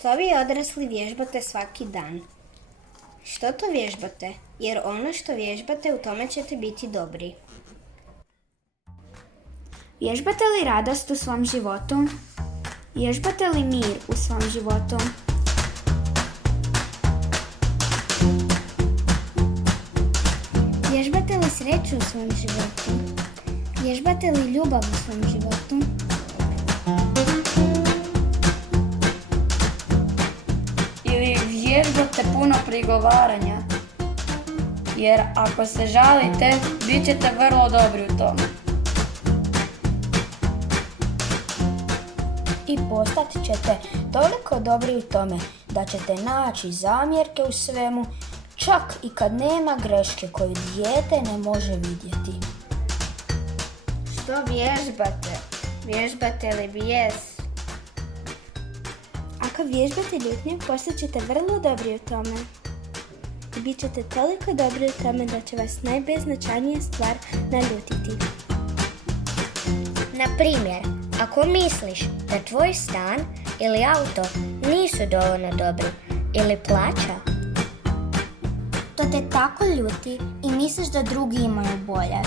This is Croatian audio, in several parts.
Što vi odrasli vježbate svaki dan? Što to vježbate? Jer ono što vježbate, u tome ćete biti dobri. Vježbate li radost u svom životu? Vježbate li mir u svom životu? Vježbate li sreću u svom životu? Vježbate li ljubav u svom životu? Ili vježbate puno prigovaranja? Jer ako se žalite, bit ćete vrlo dobri u tome. I postat ćete toliko dobri u tome da ćete naći zamjerke u svemu, čak i kad nema greške koju dijete ne može vidjeti. Što vježbate? Vježbate li bijes? Ako vježbate ljutnju, postat ćete vrlo dobri u tome. I bit ćete toliko dobri u tome da će vas najbeznačajnija stvar naljutiti. Na primjer, ako misliš da tvoj stan ili auto nisu dovoljno dobri ili plaća, To te tako ljuti i misliš da drugi imaju bolje.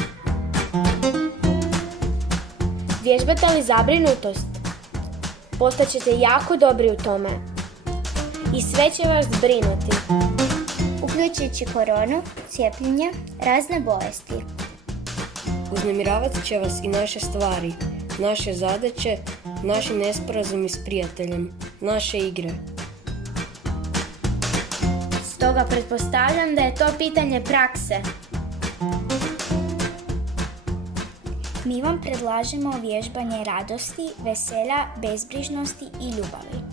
Vježbate li zabrinutost? Postaćete jako dobri u tome. I sve će vas brinuti. Uključujući koronu, cijepljenje, razne bolesti. Uznemiravat će vas i naše stvari, naše zadaće, naši nesporazumi s prijateljem, naše igre. Stoga pretpostavljam da je to pitanje prakse. Mi vam predlažemo vježbanje radosti, veselja, bezbrižnosti i ljubavi.